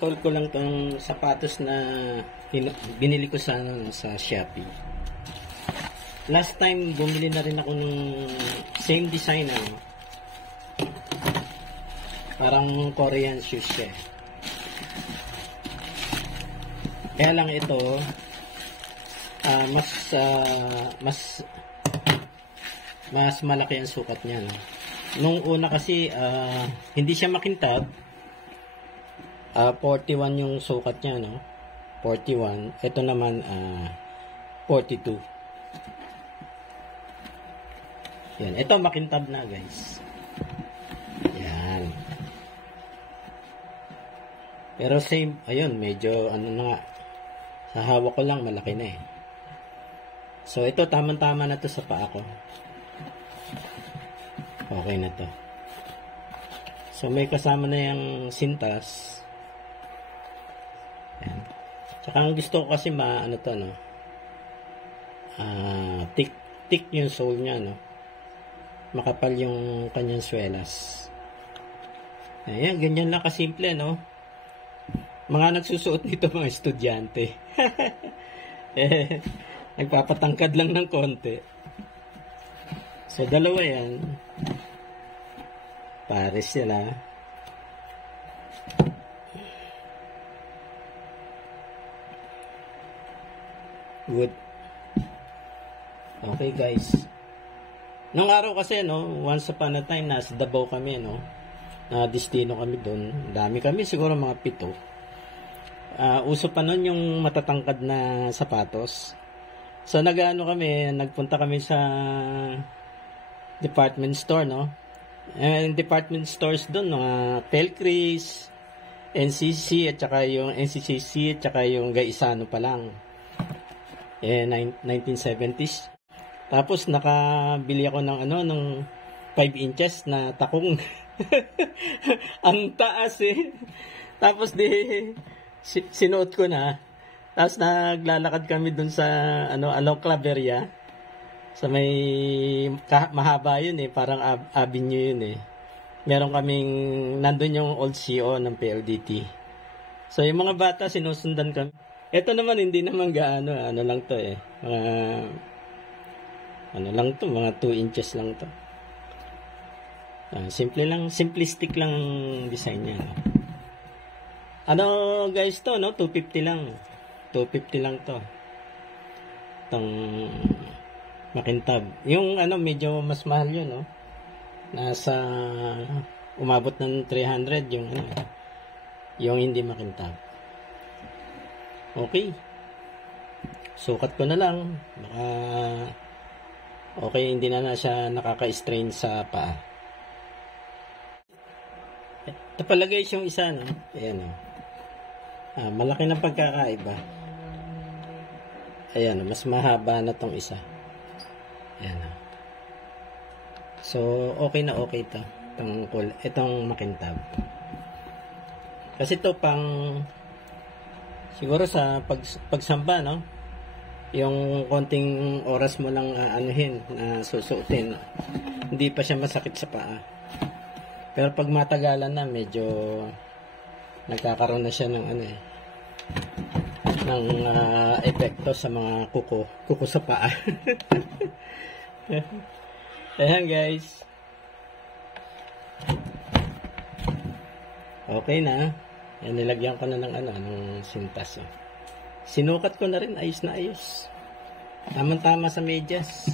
i-install ko lang tong sapatos na binili ko sa Shopee. Last time bumili na rin ako ng same design parang Korean shoes siya. Kaya lang ito mas malaki ang sukat niya, no? Nung una kasi hindi siya makintab. 41 yung sukat niya, no? 41. Ito naman 42. Yan, ito makintab na, guys. Yan. Pero same, ayun, medyo ano na nga. Sa hawak ko lang malaki na eh. So ito tamang-tama na to sa paa ko. Okay na to. So may kasama na yung sintas. Yan. Tsaka ang gusto ko kasi ano to, no? Thick yung sole niya, no? Makapal yung kanyang swelas. Ayan, ganyan lang kasimple, no? Mga nagsusuot nito mga estudyante. Nagpapatangkad lang ng konti. So dalawa yan. Pares sila. Good. Okay, guys. Nung araw kasi, no, once upon a time, nasa Davao kami, no. Destino kami doon. Dami kami, siguro mga 7. Uso pa nun yung matatangkad na sapatos. So, nagpunta kami sa department store, no. And department stores doon, mga Pelcris, NCC, at saka yung NCCC, at saka yung Gaisano pa lang. 1970s. Tapos nakabili ako ng 5 inches na takong. Ang taas eh. Tapos sinuot ko na. Tapos naglalakad kami dun sa along Claveria. Sa may mahaba yun eh, parang avenue yun eh. Meron kaming nandun yung old CEO ng PLDT. So yung mga bata sinusundan kami. Ito naman hindi naman gaano, lang to eh. Mga 2 inches lang to. Simple lang, simplistic lang design niya. Guys to, no? 250 lang. 250 lang to. Itong makintab. Yung medyo mas mahal yun, no? Nasa umabot ng 300 yung hindi makintab. Okay. Sukat ko na lang. Baka okay, hindi na siya nakaka-strain sa paa. Ito pala guys yung isa, no? Ayan, no? Malaki na pagkakaiba. Ayan, no? Mas mahaba na tong isa. Ayan, no? So, okay na okay to. Itong makintab. Kasi ito siguro sa pagsamba, no? Yung konting oras mo lang susuotin, hindi pa siya masakit sa paa. Pero pag matagalan na, medyo nagkakaroon na siya ng epekto sa mga kuko sa paa. Ayan guys. Okay na. Yan, nilagyan ko na ng sintas. Sinukat ko na rin, ayos na ayos. Tama-tama sa medyas.